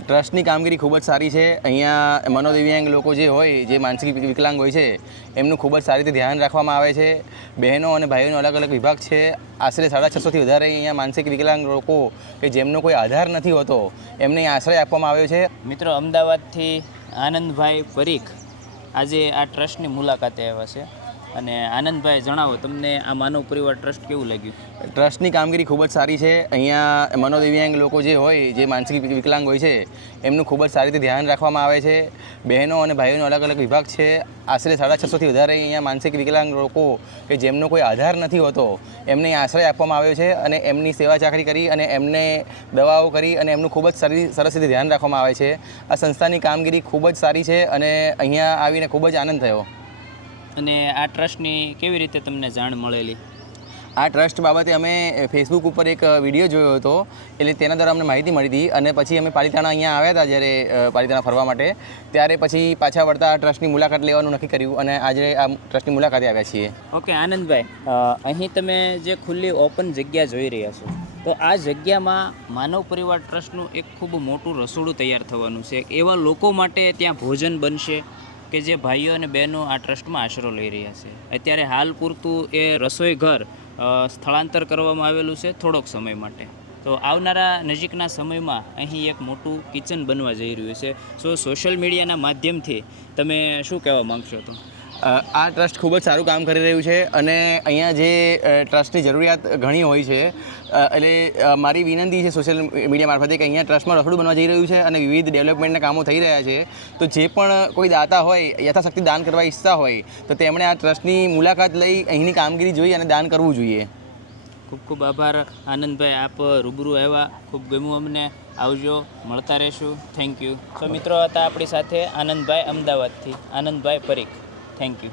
ટ્રસ્ટની કામગીરી ખૂબ જ સારી છે. અહીંયા મનોદિવ્યાંગ લોકો જે હોય, જે માનસિક વિકલાંગ હોય છે, એમનું ખૂબ જ સારી રીતે ધ્યાન રાખવામાં આવે છે. બહેનો અને ભાઈઓનો અલગ અલગ વિભાગ છે. આશરે 650થી વધારે અહીંયા માનસિક વિકલાંગ લોકો કે જેમનો કોઈ આધાર નથી હોતો એમને આશ્રય આપવામાં આવ્યો છે. મિત્રો, અમદાવાદથી આનંદભાઈ પરીખ આજે આ ટ્રસ્ટની મુલાકાતે આવ્યા છે. અને આનંદભાઈ, જણાવો, તમને આ માનવ પરિવાર ટ્રસ્ટ કેવું લાગ્યું? ટ્રસ્ટની કામગીરી ખૂબ જ સારી છે. અહીંયા મનોદિવ્યાંગ લોકો જે હોય, જે માનસિક વિકલાંગ હોય છે, એમનું ખૂબ જ સારી રીતે ધ્યાન રાખવામાં આવે છે. બહેનો અને ભાઈઓનો અલગ અલગ વિભાગ છે. આશરે 650થી વધારે અહીંયા માનસિક વિકલાંગ લોકો કે જેમનો કોઈ આધાર નથી હોતો એમને આશ્રય આપવામાં આવ્યો છે. અને એમની સેવા ચાકરી કરી અને એમને દવાઓ કરી અને એમનું ખૂબ જ સરસ રીતે ધ્યાન રાખવામાં આવે છે. આ સંસ્થાની કામગીરી ખૂબ જ સારી છે અને અહીંયા આવીને ખૂબ જ આનંદ થયો. અને આ ટ્રસ્ટની કેવી રીતે તમને જાણ મળેલી? આ ટ્રસ્ટ બાબતે અમે ફેસબુક ઉપર એક વિડીયો જોયો હતો, એટલે તેના દ્વારા અમને માહિતી મળી હતી. અને પછી અમે પાલિતાણા અહીંયા આવ્યા હતા, જ્યારે પાલિતાણા ફરવા માટે, ત્યારે પછી પાછા વળતા ટ્રસ્ટની મુલાકાત લેવાનું નક્કી કર્યું અને આજે આ ટ્રસ્ટની મુલાકાતે આવ્યા છીએ. ઓકે આનંદભાઈ, અહીં તમે જે ખુલ્લી ઓપન જગ્યા જોઈ રહ્યા છો, તો આ જગ્યામાં માનવ પરિવાર ટ્રસ્ટનું એક ખૂબ મોટું રસોડું તૈયાર થવાનું છે. એવા લોકો માટે ત્યાં ભોજન બનશે કે જે ભાઈઓ અને બહેનો આ ટ્રસ્ટમાં આશરો લઈ રહ્યા છે. અત્યારે હાલ પૂરતું એ રસોઈ ઘર સ્થળાંતર કરવામાં આવેલું છે થોડોક સમય માટે. તો આવનારા નજીકના સમયમાં અહીં એક મોટું કિચન બનવા જઈ રહ્યું છે. સો સોશિયલ મીડિયાના માધ્યમથી તમે શું કહેવા માગશો? તો આ ટ્રસ્ટ ખૂબ જ સારું કામ કરી રહ્યું છે અને અહીંયા જે ટ્રસ્ટની જરૂરિયાત ઘણી હોય છે, એટલે મારી વિનંતી છે સોશિયલ મીડિયા મારફતે કે અહીંયા ટ્રસ્ટમાં રસોડું બનવા જઈ રહ્યું છે અને વિવિધ ડેવલપમેન્ટના કામો થઈ રહ્યા છે. તો જે પણ કોઈ દાતા હોય, યથાશક્તિ દાન કરવા ઈચ્છતા હોય, તો તેમણે આ ટ્રસ્ટની મુલાકાત લઈ અહીંની કામગીરી જોઈ અને દાન કરવું જોઈએ. ખૂબ ખૂબ આભાર આનંદભાઈ, આપ રૂબરૂ આવ્યા, ખૂબ ગમ્યું અમને. આવજો, મળતા રહેશું. Thank you. તો મિત્રો, હતા આપણી સાથે આનંદભાઈ, અમદાવાદથી આનંદભાઈ પરીખ. Thank you.